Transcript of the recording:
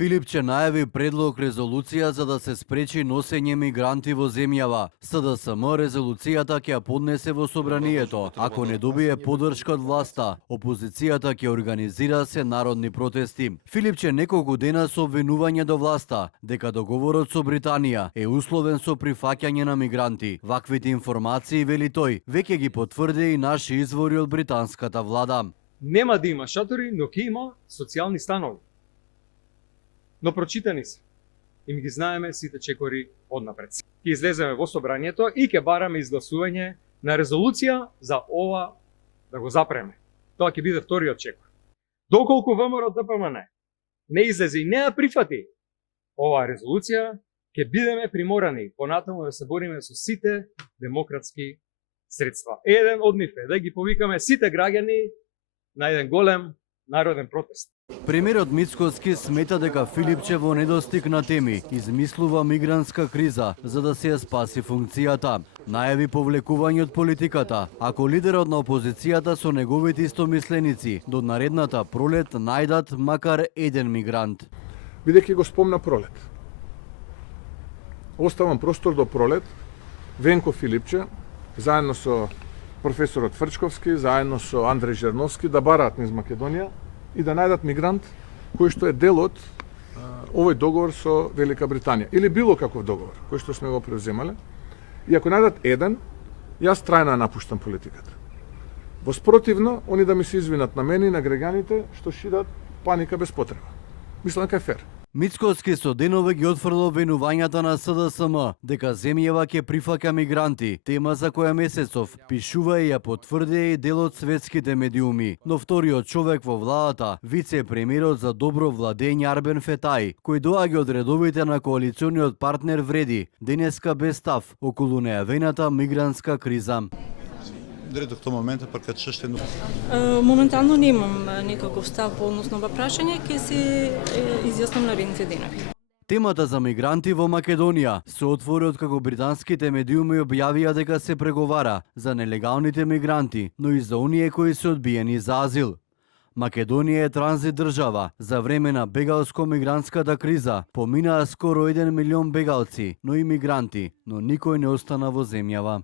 Филипче најави предлог резолуција за да се спречи носење мигранти во земјава. СДСМ резолуцијата ќе ја поднесе во собранието. Ако не добие поддршка од власта, опозицијата ќе организира се народни протести. Филипче неколку дена со обвинување до власта дека договорот со Британија е условен со прифаќање на мигранти. Ваквите информации, вели тој, веќе ги потврди и наши извори од британската влада. Нема да има шатори, но ќе има социјални станови. Но прочитани се. И ми ги знаеме сите чекори однапред. Ќе излеземе во собранието и ќе бараме изгласување на резолуција за ова да го запреме. Тоа ќе биде вториот чекор. Доколку ВМРО ДПМН не излезе и не ја прифати оваа резолуција, ќе бидеме приморани понатаму да се бориме со сите демократски средства. Еден од нив е да ги повикаме сите граѓани на еден голем народен протест. Премиерот Мицкоски смета дека Филипче во недостиг на теми измислува мигрантска криза за да се ја спаси функцијата. Најави повлекување од политиката, ако лидерот на опозицијата со неговите истомисленици до наредната пролет најдат макар еден мигрант. Бидејќи го спомна пролет. Оставам простор до пролет, Венко Филипче, заедно со професорот Фрчковски, заедно со Андреј Жерновски, да бараат низ Македонија и да најдат мигрант кој што е дел од овој договор со Велика Британија или било каков договор кој што сме го превземале. И ако најдат еден, јас трајно напуштам политиката. Во спротивно, они да ми се извинат на мене и на граѓаните што шират паника без потреба. Мислам дека е фер. Мицкоски со денови ги отфрла обвинувањата на СДСМ дека земјава ќе прифаќа мигранти, тема за која месецов пишува и ја потврди и дел од светските медиуми. Но вториот човек во владата, вице-премиерот за добро владење Арбен Фетај, кој доаѓа од редовите на коалициониот партнер Вреди, денеска без став околу нејавената мигрантска криза. До момента Моментално немам некаков став по односно ова прашање, ќе се изјаснам наредните денови. Темата за мигранти во Македонија се отвори откако британските медиуми објавија дека се преговара за нелегалните мигранти, но и за оние кои се одбиени за азил. Македонија е транзит држава. За време на бегалско-мигрантската криза поминаа скоро 1 милион бегалци, но и мигранти, но никој не остана во земјава.